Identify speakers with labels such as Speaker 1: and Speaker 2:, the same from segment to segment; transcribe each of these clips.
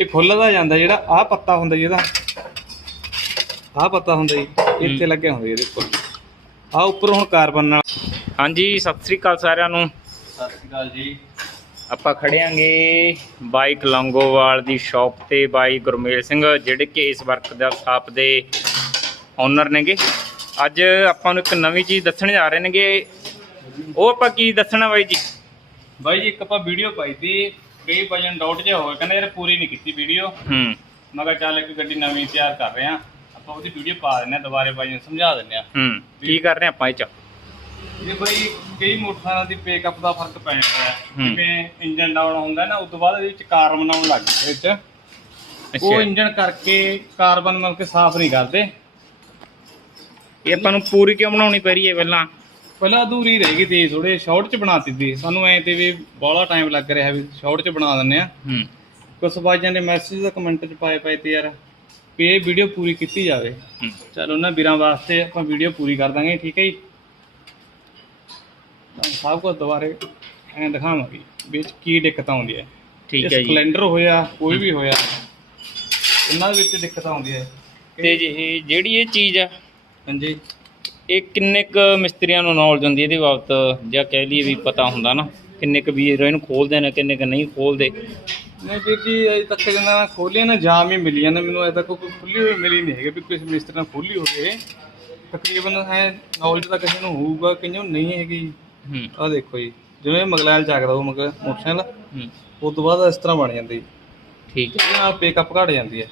Speaker 1: ਇਹ ਖੁੱਲਦਾ ਜਾਂਦਾ ਜਿਹੜਾ ਆਹ ਪੱਤਾ ਹੁੰਦਾ ਜੀ ਇਹਦਾ। ਆਹ ਪੱਤਾ ਹੁੰਦਾ ਜੀ ਇੱਥੇ ਲੱਗਿਆ ਹੁੰਦਾ ਜੀ ਇਹਦੇ ਉੱਪਰ। ਆਹ ਉੱਪਰ ਹੁਣ ਕਾਰਬਨ ਨਾਲ।
Speaker 2: ਹਾਂਜੀ ਸਤਿ ਸ੍ਰੀ ਅਕਾਲ ਸਾਰਿਆਂ ਨੂੰ।
Speaker 1: ਸਤਿ ਸ਼੍ਰੀ ਅਕਾਲ ਜੀ।
Speaker 2: ਆਪਾਂ ਖੜਿਆਂਗੇ ਬਾਈਕ ਲੰਗੋਵਾਲ ਦੀ ਸ਼ਾਪ ਤੇ ਬਾਈ ਗੁਰਮੇਲ ਸਿੰਘ ਜਿਹੜੇ ਕਿ ਇਸ ਵਰਕ ਦਾ ਸ਼ਾਪ ਦੇ ਓਨਰ ਨੇਗੇ। ਅੱਜ ਆਪਾਂ ਨੂੰ ਇੱਕ ਨਵੀਂ ਚੀਜ਼ ਦੱਸਣ ਜਾ ਰਹੇ ਨੇਗੇ। ਉਹ ਆਪਾਂ ਕੀ ਦੱਸਣਾ ਬਾਈ ਜੀ?
Speaker 1: ਬਾਈ ਜੀ ਇੱਕ ਆਪਾਂ ਵੀਡੀਓ ਪਾਈ ਤੀ ਕਈ ਵਜਨ ਡਾਊਟ ਜਿਹਾ ਹੋਇਆ ਕਹਿੰਦੇ ਯਾਰ ਪੂਰੀ ਨਹੀਂ ਕੀਤੀ ਵੀਡੀਓ
Speaker 2: ਹੂੰ।
Speaker 1: ਮੈਂ ਕਿਹਾ ਚੱਲ ਇੱਕ ਗੱਡੀ ਨਵੀਂ ਤਿਆਰ ਕਰ ਰਹੇ ਆ ਆਪਾਂ ਉਹਦੀ ਵੀਡੀਓ ਪਾ ਦਿੰਦੇ ਆ ਦੁਬਾਰੇ ਬਾਈ ਨੂੰ ਸਮਝਾ ਦਿੰਦੇ ਆ
Speaker 2: ਹੂੰ ਕੀ ਕਰ ਰਹੇ ਆਪਾਂ ਇਹ ਚ?
Speaker 1: ਜੇ ਬਾਈ ਕਈ ਮੋਟਰਸਾਈਕਲਾਂ ਦੀ ਪਿਕਅਪ ਦਾ ਫ਼ਰਕ ਪੈ ਜਾਂਦਾ ਹੈ।
Speaker 2: ਹੂੰ।
Speaker 1: ਜਿਵੇਂ ਇੰਜਨ ਡਾਊਨ ਹੁੰਦਾ ਨਾ ਉਸ ਤੋਂ ਬਾਅਦ ਇਹਦੇ ਵਿੱਚ ਕਾਰਬਨ ਆਉਣ ਲੱਗ ਜਾਂਦਾ ਵਿੱਚ। ਉਹ
Speaker 2: ਅੱਛਾ।
Speaker 1: ਇੰਜਨ ਕਰਕੇ ਕਾਰਬਨ ਮਿਲ ਕੇ ਸਾਫ਼ ਨਹੀਂ ਕਰਦੇ।
Speaker 2: ਇਹ ਆਪਾਂ ਨੂੰ ਪੂਰੀ ਕਿਉਂ ਬਣਾਉਣੀ ਪੈ ਰਹੀ ਹੈ ਪਹਿਲਾਂ?
Speaker 1: ਪਹਿਲਾਂ ਅਧੂਰੀ ਰਹਿ ਗਈ ਤੀ ਥੋੜੇ ਸ਼ਾਰਟ ਚ ਬਣਾਤੀ ਤੀ ਸਾਨੂੰ ਐ ਤੇ ਵੀ ਬੜਾ ਟਾਈਮ ਲੱਗ ਰਿਹਾ ਵੀ ਸ਼ਾਰਟ ਚ ਬਣਾ ਦਿੰਨੇ ਆ
Speaker 2: ਹੂੰ।
Speaker 1: ਕੁਝ ਬਾਈਆਂ ਨੇ ਮੈਸੇਜ ਦਾ ਕਮੈਂਟ ਚ ਪਾਏ ਪਏ ਤੇ ਯਾਰ ਵੀ ਇਹ ਵੀਡੀਓ ਪੂਰੀ ਕੀਤੀ ਜਾਵੇ। ਚਲ ਉਹਨਾਂ ਵੀਰਾਂ ਵਾਸਤੇ ਆਪਾਂ ਵੀਡੀਓ ਪੂਰੀ ਕਰ ਦਾਂਗੇ ਠੀਕ ਹੈ ਜੀ? ਤਾਂ ਸਭ ਕੁਝ ਦੁਬਾਰੇ ਐਂ ਦਿਖਾਵਾਂਗੇ ਵੀ ਇਹ 'ਚ ਕੀ ਦਿੱਕਤ ਆਉਂਦੀ ਹੈ
Speaker 2: ਠੀਕ ਹੈ ਜੀ।
Speaker 1: ਸਪਲੈਂਡਰ ਹੋਇਆ ਕੋਈ ਵੀ ਹੋਇਆ ਇਹਨਾਂ ਦੇ ਵਿੱਚ ਦਿੱਕਤ ਆਉਂਦੀ ਹੈ
Speaker 2: ਤੇ ਜੀ ਜਿਹੜੀ ਇਹ ਚੀਜ਼ ਆ
Speaker 1: ਹਾਂਜੀ।
Speaker 2: ਇਹ ਕਿੰਨੇ ਕ ਮਿਸਤਰੀਆਂ ਨੂੰ ਨੌਲੇਜ ਹੁੰਦੀ ਇਹਦੇ ਬਾਬਤ? ਜਾਂ ਕਹਿ ਲਈਏ ਵੀ ਪਤਾ ਹੁੰਦਾ ਨਾ ਕਿੰਨੇ ਕ ਵੀਰ ਇਹਨੂੰ ਖੋਲਦੇ ਨੇ ਕਿੰਨੇ ਕ ਨਹੀਂ ਖੋਲਦੇ।
Speaker 1: ਨਹੀਂ ਵੀਰ ਜੀ ਅਜੇ ਤੱਕ ਜਨਾ ਖੋਲਿਆ ਨਾ ਜਾਮ ਹੀ ਮਿਲੀ ਜਾਂਦਾ ਮੈਨੂੰ ਅਜੇ ਤੱਕ ਕੋਈ ਖੁੱਲੀ ਹੋਈ ਮਿਲੀ ਨਹੀਂ ਹੈਗੀ ਵੀ ਕਿਸੇ ਮਿਸਤਰੀ ਨਾਲ ਖੋਲੀ ਹੋਵੇ। ਤਕਰੀਬਨ ਹੈ ਨੌਲੇਜ ਤਾਂ ਕਿਸੇ ਨੂੰ ਹੋਊਗਾ ਕਈਆਂ ਨੂੰ ਨਹੀਂ ਹੈਗੀ।
Speaker 2: ਹੂੰ।
Speaker 1: ਆਹ ਦੇਖੋ ਜੀ ਜਿਵੇਂ ਮਗਲੈਲ ਚੱਕਦਾ ਉਹ ਮਗ ਮੋਟਰਸਾਈਕਲ
Speaker 2: ਹੂੰ।
Speaker 1: ਉਸ ਤੋਂ ਬਾਅਦ ਇਸ ਤਰ੍ਹਾਂ ਬਣ ਜਾਂਦੀ।
Speaker 2: ਠੀਕ। ਹੈ
Speaker 1: ਨਾਲ ਪਿਕਅਪ ਘਟ ਜਾਂਦੀ ਹੈ।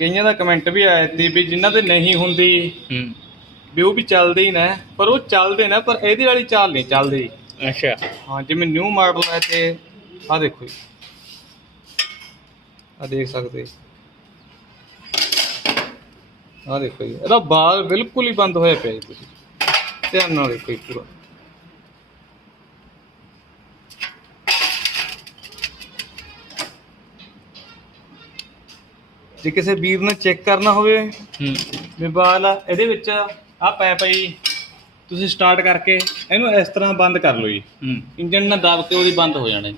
Speaker 1: ਕਈਆਂ ਦਾ ਕਮੈਂਟ ਵੀ ਆਇਆ ਸੀ ਵੀ ਜਿਨ੍ਹਾਂ ਤੇ ਨਹੀਂ ਹੁੰਦੀ
Speaker 2: ਹੂੰ।
Speaker 1: ਵੀ ਉਹ ਵੀ ਚੱਲਦੇ ਹੀ ਨਾ ਪਰ ਉਹ ਚੱਲਦੇ ਨਾ ਪਰ ਇਹਦੀ ਵਾਲੀ ਚਾਲ ਨਹੀਂ ਚੱਲਦੀ।
Speaker 2: ਅੱਛਾ।
Speaker 1: ਹਾਂ ਜਿਵੇਂ ਨਿਊ ਮਾਡਲ ਹੈ ਤੇ ਆਹ ਦੇਖੋ ਜੀ। ਆਹ ਦੇਖ ਸਕਦੇ। ਆਹ ਦੇਖੋ ਜੀ ਇਹਦਾ ਬਾਲ ਬਿਲਕੁਲ ਹੀ ਬੰਦ ਹੋਇਆ ਪਿਆ ਜੀ ਤੁਸੀਂ। ਧਿਆਨ ਨਾਲ ਦੇਖੋ ਜੀ ਪੂਰਾ। ਜੇ ਕਿਸੇ ਵੀਰ ਨੇ ਚੈੱਕ ਕਰਨਾ ਹੋਵੇ
Speaker 2: ਹੂੰ।
Speaker 1: ਵੀ ਬਾਲ ਆ ਇਹਦੇ ਵਿੱਚ ਆ ਪੈਪ ਹੈ ਜੀ ਤੁਸੀਂ ਸਟਾਰਟ ਕਰਕੇ ਇਹਨੂੰ ਇਸ ਤਰ੍ਹਾਂ ਬੰਦ ਕਰ ਲਓ ਜੀ।
Speaker 2: ਹੂੰ।
Speaker 1: ਇੰਜਨ ਨਾਲ ਦਬ ਕੇ ਉਹਦੀ ਬੰਦ ਹੋ ਜਾਣਾ। ਜੀ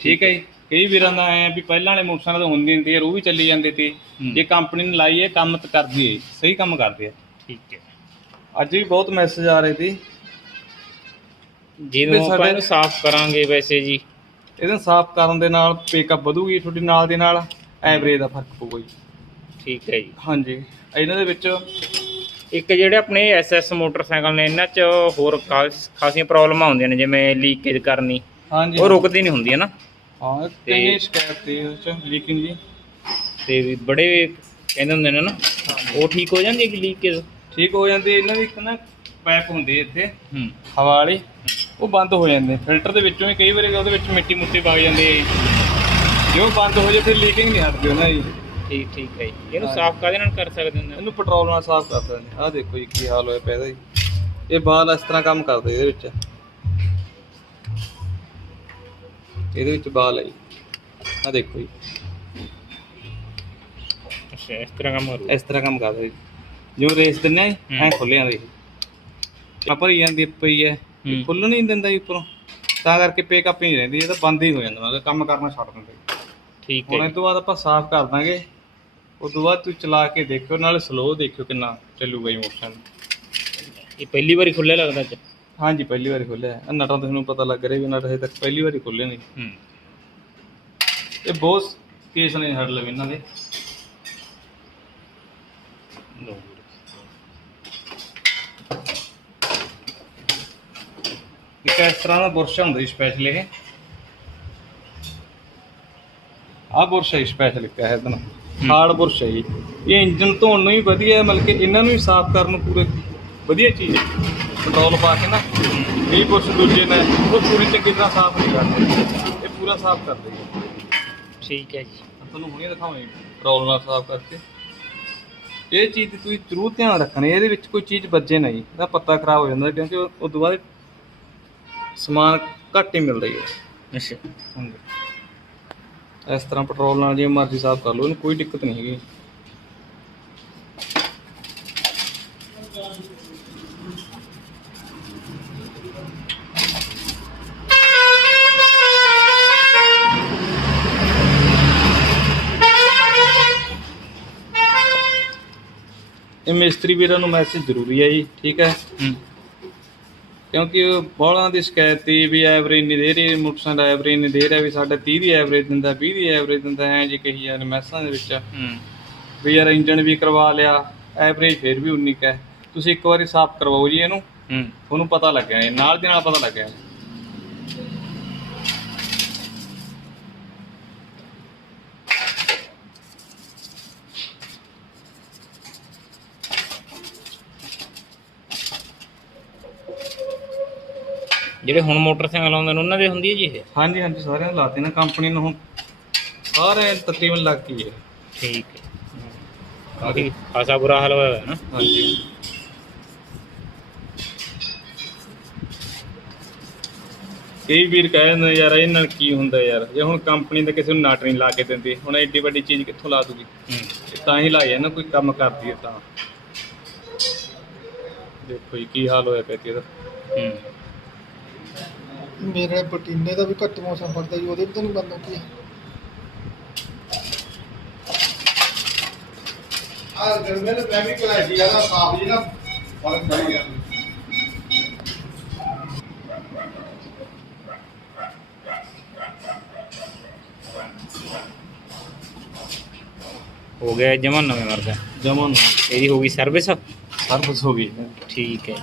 Speaker 1: ਠੀਕ ਹੈ ਜੀ। ਕਈ ਵੀਰਾਂ ਦਾ ਐ ਵੀ ਪਹਿਲਾਂ ਵਾਲੇ ਮੋਟਰਸਾਈਕਲ ਤਾਂ ਹੁੰਦੀ ਸੀ ਯਾਰ ਉਹ ਵੀ ਚੱਲੀ ਜਾਂਦੇ
Speaker 2: ਹੂੰ।
Speaker 1: ਜੇ ਕੰਪਨੀ ਨੇ ਲਾਈ ਹੈ ਕੰਮ ਤਾਂ ਕਰਦੀ ਹੈ ਜੀ, ਸਹੀ ਕੰਮ ਕਰਦੀ ਹੈ।
Speaker 2: ਠੀਕ ਹੈ।
Speaker 1: ਅੱਜ ਵੀ ਬਹੁਤ ਮੈਸੇਜ ਆ ਰਹੇ ਸੀ। ਵੀ
Speaker 2: ਆਪਾਂ
Speaker 1: ਸਾਡੇ-
Speaker 2: ਇਹਨੂੰ ਸਾਫ਼ ਕਰਾਂਗੇ ਵੈਸੇ ਜੀ।
Speaker 1: ਇਹਦੇ ਸਾਫ਼ ਕਰਨ ਦੇ ਨਾਲ ਪਿਕਅਪ ਵਧੂਗੀ ਤੁਹਾਡੀ ਨਾਲ ਦੇ ਨਾਲ। ਐਵਰੇਜ ਦਾ ਫ਼ਰਕ ਪਊਗਾ ਜੀ।
Speaker 2: ਠੀਕ ਹੈ ਜੀ।
Speaker 1: ਹਾਂਜੀ। ਇਹਨਾਂ ਦੇ ਵਿੱਚ
Speaker 2: ਇੱਕ ਜਿਹੜੇ ਆਪਣੇ ਐਸਐਸ ਮੋਟਰਸਾਈਕਲ ਨੇ ਇਹਨਾਂ 'ਚ ਹੋਰ ਖਾਸ- ਖਾਸੀਆਂ ਪ੍ਰੋਬਲਮਾਂ ਆਉਂਦੀਆਂ ਨੇ ਜਿਵੇਂ ਲੀਕੇਜ ਕਰਨੀ।
Speaker 1: ਹਾਂਜੀ
Speaker 2: ਉਹ ਰੁਕਦੀ ਨਹੀਂ ਹੁੰਦੀ ਹੈ ਨਾ।
Speaker 1: ਹਾਂ
Speaker 2: ਤੇ-
Speaker 1: ਕਈ ਸ਼ਿਕਾਇਤ ਤੇ ਉਹ ਚ ਲੇਕਿਨ ਜੀ।
Speaker 2: ਤੇ ਵੀ ਬੜੇ ਕਹਿੰਦੇ ਹੁੰਦੇ ਨੇ ਨਾ ਉਹ ਠੀਕ ਹੋ ਜਾਂਦੀ ਹੈ ਕਿ ਲੀਕੇਜ
Speaker 1: ਠੀਕ ਹੋ ਜਾਂਦੀ ਇਹਨਾਂ ਦੀ ਇੱਕ ਨਾ ਪਾਈਪ ਹੁੰਦੀ ਹੈ ਇੱਥੇ
Speaker 2: ਹੂੰ।
Speaker 1: ਹਵਾ ਵਾਲੀ ਉਹ ਬੰਦ ਹੋ ਜਾਂਦੇ ਫਿਲਟਰ ਦੇ ਵਿੱਚੋਂ ਵੀ ਕਈ ਵਾਰੀ ਉਹਦੇ ਵਿੱਚ ਮਿੱਟੀ ਮੁੱਟੀ ਵਗ ਜਾਂਦੀ ਹੈ ਜੀ। ਜੇ ਬੰਦ ਹੋ ਜਾਏ ਫਿਰ ਲੀਕਿੰਗ ਨਹੀਂ ਹਟਦੀ ਉਹਨਾਂ ਦੀ?
Speaker 2: ਠੀਕ ਠੀਕ ਹੈ ਜੀ। ਇਹਨੂੰ। ਸਾਫ਼ ਕਾਹਦੇ ਨਾਲ ਕਰ ਸਕਦੇ ਹੁੰਦੇ
Speaker 1: ਇਹਨੂੰ ਪੈਟਰੋਲ ਨਾਲ ਸਾਫ਼ ਕਰ ਸਕਦੇ ਆਹ ਦੇਖੋ ਜੀ ਕੀ ਹਾਲ ਹੋਇਆ ਪਿਆ ਇਹਦਾ ਜੀ। ਇਹ ਬਾਲ ਇਸ ਤਰ੍ਹਾਂ ਕੰਮ ਕਰਦੇ ਇਹਦੇ ਵਿੱਚ। ਇਹਦੇ ਵਿੱਚ ਬਾਲ ਹੈ ਜੀ। ਆਹ ਦੇਖੋ ਜੀ।
Speaker 2: ਅੱਛਾ ਇਸ ਤਰ੍ਹਾਂ ਕੰਮ ਕਰੂ
Speaker 1: ਇਸ ਤਰ੍ਹਾਂ ਕੰਮ ਕਰਦੇ ਜੀ। ਜਿਵੇਂ ਰੇਸ ਜੀ ਐ। ਖੁੱਲੇ ਜਾਂਦੇ ਆ ਭਰੀ ਜਾਂਦੀ ਪਈ ਹੈ।
Speaker 2: ਹੂੰ।
Speaker 1: ਨਹੀਂ ਦਿੰਦਾ ਜੀ ਉੱਪਰੋਂ। ਤਾਂ ਕਰਕੇ ਪੇਕਅਪ ਨਹੀਂ ਰਹਿੰਦੀ ਇਹ ਤਾਂ ਬੰਦ ਹੀ ਹੋ ਜਾਂਦਾ ਮਤਲਬ ਕੰਮ ਕਰਨਾ ਛੱਡ ਦਿੰਦੇ।
Speaker 2: ਠੀਕ
Speaker 1: ਹੁਣ
Speaker 2: ਹੈ
Speaker 1: ਇਹ ਤੋਂ ਬਾਅਦ ਆਪਾਂ ਸਾਫ਼ ਕਰ ਦਾਂਗੇ। ਉਸ ਤੋਂ ਬਾਅਦ ਤੁਸੀਂ ਚਲਾ ਕੇ ਦੇਖਿਓ ਨਾਲ ਸਲੋ ਦੇਖਿਓ ਕਿੰਨਾ ਚੱਲੂਗਾ ਜੀ ਮੋਟਰਸਾਈਕਲ
Speaker 2: ਇਹ ਪਹਿਲੀ ਵਾਰੀ ਖੁੱਲੇ ਲੱਗਦਾ ਅੱਜ?
Speaker 1: ਹਾਂਜੀ ਪਹਿਲੀ ਵਾਰੀ ਖੋਲਿਆ ਹੈ ਨਟਾਂ ਤੋਂ ਤੁਹਾਨੂੰ ਪਤਾ ਲੱਗ ਰਿਹਾ ਵੀ ਨਟ ਹਜੇ ਤੱਕ ਪਹਿਲੀ ਵਾਰੀ ਖੋਲੇ ਨੇ।
Speaker 2: ਹੂੰ।
Speaker 1: ਇਹ ਬਹੁਤ ਕੇਸ ਨੇ ਹੜ ਲਵੇ ਇਹਨਾਂ ਦੇ।
Speaker 2: ਲਓ।
Speaker 1: ਇੱਕ ਇਸ ਤਰ੍ਹਾਂ ਦਾ ਬੁਰਸ਼ ਹੁੰਦਾ ਜੀ ਸਪੈਸ਼ਲ ਇਹ। ਆਹ ਬੁਰਸ਼ ਹੈ ਸਪੈਸ਼ਲ ਇੱਕ ਹੈ ਇਹਦਾ ਹਾਰਡ ਬੁਰਸ਼ ਹੈ ਜੀ। ਇਹ ਇੰਜਨ ਧੋਣ ਨੂੰ ਹੀ ਵਧੀਆ ਹੈ ਮਤਲਬ ਕਿ ਇਹਨਾਂ ਨੂੰ ਵੀ ਸਾਫ਼ ਕਰਨ ਨੂੰ ਪੂਰੇ ਵਧੀਆ ਚੀਜ਼ ਹੈ। ਪੈਟਰੋਲ ਪਾ ਕੇ ਨਾ ਇਹ ਬੁਰਸ਼ ਦੂਜੇ ਨੇ ਉਹ ਪੂਰੀ ਚੰਗੀ ਤਰ੍ਹਾਂ ਸਾਫ਼ ਨਹੀਂ ਕਰਦੇ ਇਹ ਪੂਰਾ ਸਾਫ਼ ਕਰਦੇ ਜੀ
Speaker 2: ਠੀਕ ਹੈ ਜੀ।
Speaker 1: ਤੁਹਾਨੂੰ ਹੁਣੇ ਦਿਖਾਵਾਂਗੇ ਪੈਟਰੋਲ ਨਾਲ ਸਾਫ਼ ਕਰਕੇ। ਇਹ ਚੀਜ਼ ਦੀ ਤੁਸੀਂ ਜ਼ਰੂਰ ਧਿਆਨ ਰੱਖਣੀ ਇਹਦੇ ਵਿੱਚ ਕੋਈ ਚੀਜ਼ ਵੱਜੇ ਨਹੀਂ। ਇਹਦਾ ਪੱਤਾ ਖਰਾਬ ਹੋ ਜਾਂਦਾ ਕਿਉਂਕਿ ਉਹ ਤੋਂ ਬਾਅਦ ਸਮਾਨ ਘੱਟ ਹੀ ਮਿਲਦਾ ਹੀ ਹੈ
Speaker 2: ਅੱਛਾ।
Speaker 1: ਹਾਂਜੀ। ਇਸ ਤਰ੍ਹਾਂ ਪੈਟਰੋਲ ਨਾਲ ਜਿਵੇਂ ਮਰਜ਼ੀ ਸਾਫ਼ ਕਰ ਲਓ, ਇਹਨੂੰ ਕੋਈ ਦਿੱਕਤ ਨਹੀਂ ਹੈਗੀ। ਇਹ ਮਿਸਤਰੀ ਵੀਰਾਂ ਨੂੰ ਮੈਸੇਜ ਜ਼ਰੂਰੀ ਹੈ ਜੀ, ਠੀਕ ਹੈ। ਕਿਉਂਕਿ ਉਹ ਬੋਲਾਂ ਦੀ ਸ਼ਿਕਾਇਤ ਤੀ ਵੀ ਐਵਰੇਜ ਨਹੀਂ ਦੇ ਰਹੀ ਮੋਟਰਸਾਈਕਲ ਐਵਰੇਜ ਨਹੀਂ ਦੇ ਰਿਹਾ ਵੀ ਸਾਡਾ 30 ਦੀ ਐਵਰੇਜ ਦਿੰਦਾ 20 ਦੀ ਐਵਰੇਜ ਦਿੰਦਾ ਐ ਜੀ ਕਹੀ ਯਾਰ ਮੈਸਾਂ ਦੇ ਵਿੱਚ।
Speaker 2: ਹੂੰ।
Speaker 1: ਵੀ ਯਾਰ ਇੰਜਨ ਵੀ ਕਰਵਾ ਲਿਆ ਐਵਰੇਜ ਫਿਰ ਵੀ 19 ਕੁ ਹੈ। ਤੁਸੀਂ ਇੱਕ ਵਾਰੀ ਸਾਫ਼ ਕਰਵਾਓ ਜੀ ਇਹਨੂੰ।
Speaker 2: ਹੂੰ।
Speaker 1: ਤੁਹਾਨੂੰ ਪਤਾ ਲੱਗਿਆ ਨਾਲ ਦੀ ਨਾਲ ਪਤਾ ਲੱਗਿਆ
Speaker 2: ਜਿਹੜੇ ਹੁਣ ਮੋਟਰਸਾਈਕਲ ਆਉਂਦੇ ਨੇ ਉਹਨਾਂ ਦੇ ਹੁੰਦੀ ਹੈ ਜੀ ਇਹ?
Speaker 1: ਹਾਂਜੀ ਹਾਂਜੀ ਸਾਰਿਆਂ ਨੇ ਲਾਤੇ ਨਾ ਕੰਪਨੀ ਨੂੰ ਹੁਣ ਸਾਰੇ ਤਕਰੀਬਨ ਲੱਗ ਗਈ ਹੈ।
Speaker 2: ਠੀਕ ਹੈ। ਕਾਫੀ ਖਾਸਾ ਬੁਰਾ ਹਾਲ ਹੋਇਆ ਹੋਇਆ ਨਾ।
Speaker 1: ਹਾਂਜੀ। ਕਈ ਵੀਰ ਕਹਿੰਦੇ ਨੇ ਯਾਰ ਇਹ ਨਾਲ ਕੀ ਹੁੰਦਾ ਯਾਰ? ਜੇ ਹੁਣ ਕੰਪਨੀ ਤਾਂ ਕਿਸੇ ਨੂੰ ਨਾਟ ਨਹੀਂ ਲਾ ਕੇ ਦਿੰਦੀ ਹੁਣ ਐਡੀ ਵੱਡੀ ਚੀਜ਼ ਕਿੱਥੋਂ ਲਾ ਦੂਗੀ?
Speaker 2: ਹੂੰ।
Speaker 1: ਤਾਂ ਹੀ ਹੈ ਨਾ ਕੋਈ ਕੰਮ ਕਰਦੀ ਹੈ ਤਾਂ। ਦੇਖੋ ਜੀ ਕੀ ਹਾਲ ਹੋਇਆ ਪਿਆ ਇਹਦਾ।
Speaker 2: ਹੂੰ।
Speaker 3: ਮੇਰੇ ਬਟੀਨੇ ਦਾ ਵੀ ਘੱਟ ਮੌਸਮ ਫੜਦਾ ਜੀ ਉਹਦੇ ਵੀ ਤਾਂ ਨਹੀਂ ਬੰਦ ਹੁੰਦੀ
Speaker 4: ਆ ਗਰਮੇ ਦੇ ਪ੍ਰੈਮਿਕ ਕੁਆਲਿਟੀ ਆ ਨਾ ਸਾਫ਼ ਜੀ ਨਾ ਫ਼ਰਕ ਪੈ ਗਿਆ
Speaker 2: ਹੋ ਗਿਆ ਜਮਾ ਨਵੇਂ ਵਰਗਾ
Speaker 1: ਜਮਨ
Speaker 2: ਇਹਦੀ ਹੋ ਗਈ ਸਰਵਿਸ
Speaker 1: ਸਰਵਿਸ ਹੋ ਗਈ।
Speaker 2: ਠੀਕ ਹੈ।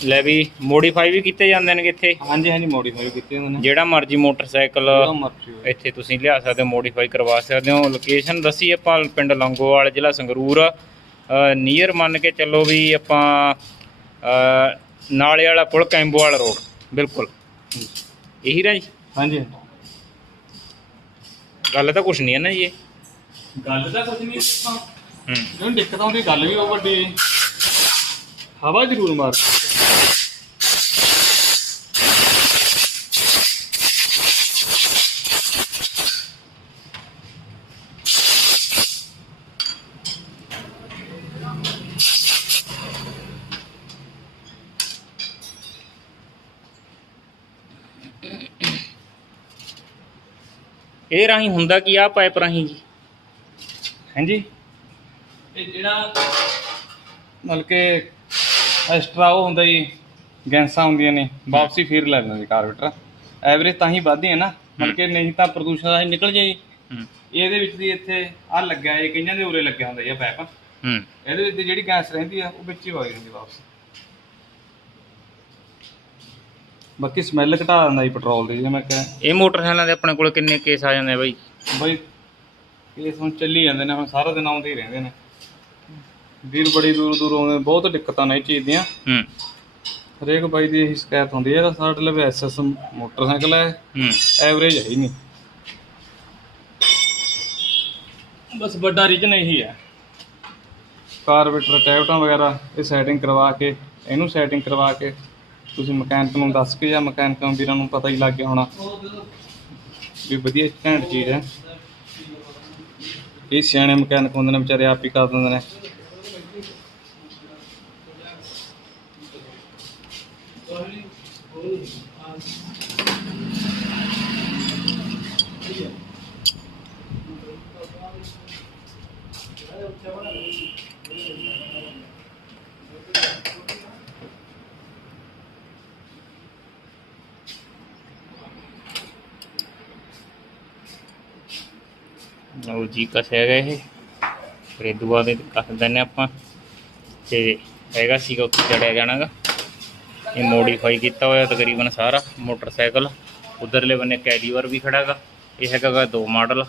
Speaker 2: ਲੈ ਵੀ ਮੋਡੀਫਾਈ ਵੀ ਕੀਤੇ ਜਾਂਦੇ ਨੇ ਇੱਥੇ?
Speaker 1: ਹਾਂਜੀ ਹਾਂਜੀ ਮੋਡੀਫਾਈ ਕੀਤੇ ਉਹਨਾਂ ਨੇ।
Speaker 2: ਜਿਹੜਾ ਮਰਜ਼ੀ ਮੋਟਰਸਾਈਕਲ
Speaker 1: ਜਿਹੜਾ ਮਰਜ਼ੀ ਹੋਵੇ।
Speaker 2: ਇੱਥੇ ਤੁਸੀਂ ਲਿਆ ਸਕਦੇ ਹੋ ਮੋਡੀਫਾਈ ਕਰਵਾ ਸਕਦੇ ਹੋ। ਲੋਕੇਸ਼ਨ ਦੱਸੀ ਆਪਾਂ ਪਿੰਡ ਲੰਗੋਵਾਲ ਜ਼ਿਲ੍ਹਾ ਸੰਗਰੂਰ। ਨੀਅਰ ਮੰਨ ਕੇ ਚੱਲੋ ਵੀ ਆਪਾਂ ਅ, ਨਾਲੇ ਵਾਲਾ ਪੁਲ ਕੈਂਬੋਵਾਲ ਰੋਡ ਬਿਲਕੁਲ। ਇਹੀ ਨਾ ਜੀ?
Speaker 1: ਹਾਂਜੀ।
Speaker 2: ਗੱਲ ਤਾਂ ਕੁਛ ਨਹੀਂ ਹੈ ਨਾ ਜੀ ਇਹ।
Speaker 1: ਗੱਲ ਤਾਂ ਕੁਝ ਨਹੀਂ ਆਪਾਂ।
Speaker 2: ਹੂੰ।
Speaker 1: ਜਿਹਨੂੰ ਦਿੱਕਤ ਆਉਂਦੀ ਗੱਲ ਵੀ ਉਹ ਵੱਡੀ ਹਵਾ ਜ਼ਰੂਰ ਮਾਰ।
Speaker 2: ਇਹ ਰਾਹੀਂ ਹੁੰਦਾ ਕੀ ਆ ਪਾਈਪ ਰਾਹੀਂ ਜੀ।
Speaker 1: ਹਾਂਜੀ ਇਹ ਜਿਹੜਾ ਮਤਲਬ ਕਿ ਐਕਸਟਰਾ ਉਹ ਹੁੰਦਾ ਜੀ ਗੈਸਾਂ ਹੁੰਦੀਆਂ ਨੇ ਵਾਪਸੀ ਫਿਰ ਲੈ ਲੈਂਦੇ ਕਾਰਬੇਟਰ ਐਵਰੇਜ ਤਾਂ ਹੀ ਵੱਧਦੀ ਹੈ ਨਾ ਮਤਲਬ ਕਿ ਨਹੀਂ ਤਾਂ ਪ੍ਰਦੂਸ਼ਣ ਦਾ ਨਿਕਲ ਜਾਈ
Speaker 2: ਹੂੰ।
Speaker 1: ਇਹਦੇ ਵਿੱਚ ਦੀ ਇੱਥੇ ਆ ਲੱਗਿਆ ਇਹ ਕਈਆਂ ਦੇ ਉਰੇ ਲੱਗਿਆ ਹੁੰਦਾ ਇਹ ਪੈਪ
Speaker 2: ਹੂੰ।
Speaker 1: ਇਹਦੇ ਵਿੱਚ ਜਿਹੜੀ ਗੈਸ ਰਹਿੰਦੀ ਆ ਉਹ ਵਿੱਚ ਹੀ ਵਗ ਜਾਂਦੀ ਵਾਪਸ। ਬਾਕੀ ਸਮੈਲ ਘਟਾ ਦਿੰਦਾ ਜੀ ਪੈਟਰੋਲ ਦੀ ਜਿਵੇਂ ਮੈਂ ਕਿਹਾ
Speaker 2: ਇਹ ਮੋਟਰਸਾਈਕਲਾਂ ਦੇ ਆਪਣੇ ਕੋਲ ਕਿੰਨੇ ਕੇਸ ਆ ਜਾਂਦੇ ਆ ਬਾਈ?
Speaker 1: ਬਈ ਕੇਸ ਹੁਣ ਚੱਲੀ ਜਾਂਦੇ ਨੇ ਹੁਣ ਸਾਰਾ ਦਿਨ ਆਉਂਦੇ ਹੀ ਰਹਿੰਦੇ ਨੇ। ਵੀਰ ਬੜੀ ਦੂਰ ਦੂਰ ਆਉਂਦੇ ਨੇ, ਬਹੁਤ ਦਿੱਕਤਾਂ ਨੇ ਇਹ ਚੀਜ਼ ਦੀਆਂ।
Speaker 2: ਹੂੰ।
Speaker 1: ਹਰੇਕ ਬਾਈ ਦੀ ਇਹੀ ਸ਼ਿਕਾਇਤ ਹੁੰਦੀ ਹੈ ਸਾਡੇ ਲਵੇ ਐਸਐਸ ਮੋਟਰਸਾਈਕਲ ਹੈ
Speaker 2: ਹੂੰ।
Speaker 1: ਐਵਰੇਜ ਹੈ ਹੀ ਨਹੀਂ। ਬਸ ਵੱਡਾ ਰੀਜਨ ਇਹੀ ਹੈ। ਕਾਰਬੇਟਰ ਟੈਬਟਾਂ ਵਗੈਰਾ ਇਹ ਸੈਟਿੰਗ ਕਰਵਾ ਕੇ ਇਹਨੂੰ ਸੈਟਿੰਗ ਕਰਵਾ ਕੇ ਤੁਸੀਂ ਮਕੈਨਿਕ ਨੂੰ ਦੱਸ ਕੇ ਜਾਂ ਮਕੈਨਿਕ ਵੀਰਾਂ ਨੂੰ ਪਤਾ ਹੀ ਲੱਗ ਗਿਆ ਹੋਣਾ ਵੀ ਵਧੀਆ ਘੈਂਟ ਚੀਜ਼ ਹੈ। ਇਹ ਸਿਆਣੇ ਮਕੈਨਿਕ ਹੁੰਦੇ ਨੇ, ਵਿਚਾਰੇ ਆਪ ਹੀ ਕਰ ਦਿੰਦੇ ਨੇ।
Speaker 2: ਲਓ ਜੀ ਕਸਿਆ ਗਿਆ ਇਹ। ਫਿਰ ਇਹ ਦੁਆ ਦੇ ਕੱਸ ਦਿੰਨੇ ਆਪਾਂ। ਤੇ ਹੈਗਾ ਸੀਗਾ ਉੱਥੇ ਚੜਿਆ ਜਾਣਾਗਾ। ਇਹ ਮੋਡੀਫਾਈ ਕੀਤਾ ਹੋਇਆ ਤਕਰੀਬਨ ਸਾਰਾ ਮੋਟਰਸਾਈਕਲ। ਉਧਰਲੇ ਬੰਨੇ ਕੈਡੀਵਰ ਵੀ ਖੜਾਗਾ। ਇਹ ਹੈਗਾ ਗਾ ਦੋ ਮਾਡਲ।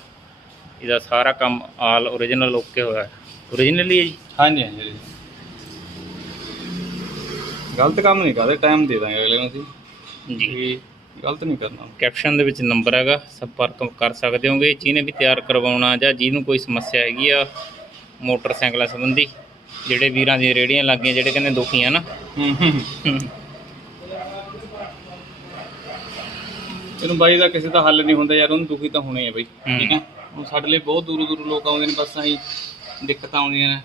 Speaker 2: ਇਹਦਾ ਸਾਰਾ ਕੰਮ ਆਲ origignal ਓਕੇ ਹੋਇਆ। origignal ਹੀ ਹੈ ਜੀ?
Speaker 1: ਹਾਂਜੀ ਹਾਂਜੀ ਜੀ। ਗਲਤ ਕੰਮ ਨਹੀਂ ਕਰਦੇ ਟਾਈਮ ਦੇ ਦਾਂਗੇ ਅਗਲੇ ਨੂੰ ਅਸੀਂ।
Speaker 2: ਜੀ।
Speaker 1: ਗਲਤ ਨਹੀਂ ਕਰਨਾ।
Speaker 2: ਕੈਪਸ਼ਨ ਦੇ ਵਿੱਚ ਨੰਬਰ ਹੈਗਾ ਸੰਪਰਕ ਕਰ ਸਕਦੇ ਹੋਗੇ। ਜਿਹਨੇ ਵੀ ਤਿਆਰ ਕਰਵਾਉਣਾ ਜਾਂ ਜਿਹਨੂੰ ਕੋਈ ਸਮੱਸਿਆ ਹੈਗੀ ਆ ਮੋਟਰਸਾਈਕਲਾਂ ਸੰਬੰਧੀ ਜਿਹੜੇ ਵੀਰਾਂ ਦੀਆਂ ਰੇੜੀਆਂ ਲੱਗੀਆਂ ਜਿਹੜੇ ਕਹਿੰਦੇ ਦੁਖੀ ਆ ਨਾ।
Speaker 1: ਇਹਨੂੰ ਬਾਈ ਦਾ ਕਿਸੇ ਦਾ ਹੱਲ ਨਹੀਂ ਹੁੰਦਾ ਯਾਰ ਉਹਨੂੰ ਦੁਖੀ ਤਾਂ ਹੋਣੇ ਆ ਬਈ। ਠੀਕ ਹੈ ਹੁਣ ਸਾਡੇ ਲਈ ਬਹੁਤ ਦੂਰੋਂ ਦੂਰੋਂ ਲੋਕ ਆਉਂਦੇ ਨੇ ਬਸ ਆਹੀ ਦਿੱਕਤਾਂ ਆਉਂਦੀਆਂ ਨੇ।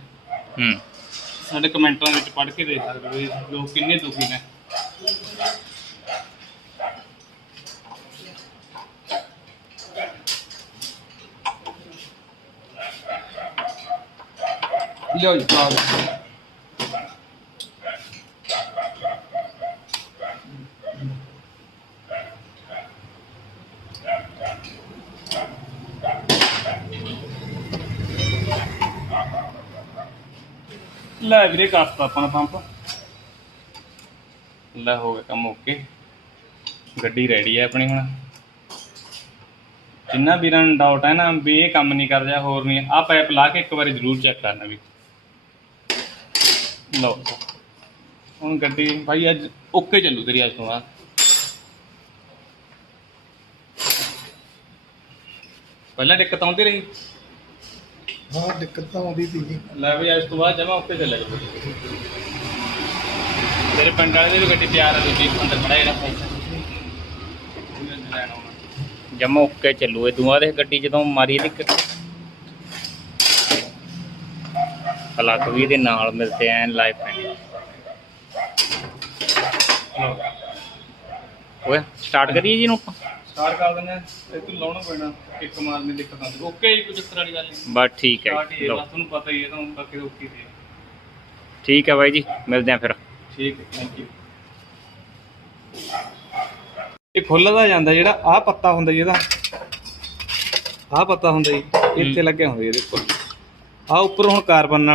Speaker 2: ਹੂੰ।
Speaker 1: ਸਾਡੇ ਕਮੈਂਟਾਂ ਵਿੱਚ ਪੜ੍ਹ ਕੇ ਦੇਖ ਸਕਦੇ ਹੋ ਲੋਕ ਕਿੰਨੇ ਦੁਖੀ ਨੇ। ਲਿਓ ਜੀ ਪਾ ਦਿਓ। ਲੈ ਵੀਰੇ ਕਰਤਾ ਆਪਣਾ ਪੰਪ। ਲੈ ਹੋ ਗਿਆ ਕੰਮ ਓਕੇ। ਗੱਡੀ ਰੈਡੀ ਹੈ ਆਪਣੀ ਹੁਣ। ਜਿੰਨਾ ਵੀਰਾਂ ਨੂੰ ਡਾਊਟ ਹੈ ਨਾ ਵੀ ਇਹ ਕੰਮ ਨਹੀਂ ਕਰਦਾ ਹੋਰ ਨਹੀਂ। ਆ ਪਾਈਪ ਲਾ ਕੇ ਇੱਕ ਵਾਰੀ ਜ਼ਰੂਰ ਚੈੱਕ ਕਰਨਾ ਵੀ ਲਓ। ਹੁਣ ਗੱਡੀ ਭਾਈ ਅੱਜ ਓਕੇ ਚੱਲੂ ਤੇਰੀ ਅੱਜ ਤੋਂ ਬਾਅਦ। ਪਹਿਲਾਂ ਦਿੱਕਤ ਆਉਂਦੀ ਰਹੀ?
Speaker 3: ਹਾਂ ਦਿੱਕਤ ਤਾਂ ਆਉਂਦੀ ਸੀ
Speaker 1: ਲੈ ਵੀ ਅੱਜ ਤੋਂ ਬਾਅਦ ਜਮਾ ਓਕੇ ਕਰੂ ਤੇਰੇ ਪਿੰਡ ਵਾਲੇ ਦੀ ਵੀ ਗੱਡੀ ਤਿਆਰ ਹੈ ਦੂਜੀ ਅੰਦਰ ਖੜਾ ਜਿਹੜਾ ਪੈਸਾ
Speaker 2: ਜਮਾ ਓਕੇ ਚੱਲੂ। ਇਹ ਦੂਆ ਦੇ ਗੱਡੀ ਜਦੋਂ ਮਾਰੀ ਦੀ ਪਲੱਗ ਵੀ ਇਹਦੇ ਨਾਲ ਮਿਲਦੇ ਐਨ ਲਾਈਫ ਪੈਣੀ ਓਏ ਸਟਾਰਟ ਕਰੀਏ ਜੀ ਇਹਨੂੰ ਆਪਾਂ?
Speaker 1: ਸਟਾਰਟ ਕਰ ਦਿੰਦੇ ਆ। ਇਹ ਤੂੰ ਲਾਉਣਾ ਪੈਣਾ ਇੱਕ ਮਾਰਨੇ ਦੀ ਦਿੱਕਤ ਆਉਂਦੀ ਓਕੇ ਹੀ ਕੋਈ ਚੱਕਰ ਵਾਲੀ ਗੱਲ ਨਹੀਂ।
Speaker 2: ਬਸ ਠੀਕ ਹੈ ਜੀ, ਲਓ।
Speaker 1: ਤੁਹਾਨੂੰ ਪਤਾ ਹੀ ਹੈ ਤੁਹਾਨੂੰ ਬਾਕੀ ਓਕੇ ਤੇ
Speaker 2: ਠੀਕ ਹੈ ਬਾਈ ਜੀ ਮਿਲਦੇ ਆ ਫਿਰ।
Speaker 1: ਠੀਕ ਹੈ ਥੈਂਕ ਯੂ ਇਹ ਖੁੱਲਦਾ ਜਾਂਦਾ ਜਿਹੜਾ ਆਹ ਪੱਤਾ ਹੁੰਦਾ ਜੀ ਇਹਦਾ। ਆਹ ਪੱਤਾ ਹੁੰਦਾ ਜੀ ਇੱਥੇ ਲੱਗਿਆ ਹੁੰਦਾ ਜੀ ਇਹਦੇ ਉੱਪਰ। ਆਹ ਉੱਪਰ ਹੁਣ ਕਾਰਬਨ ਨਾਲ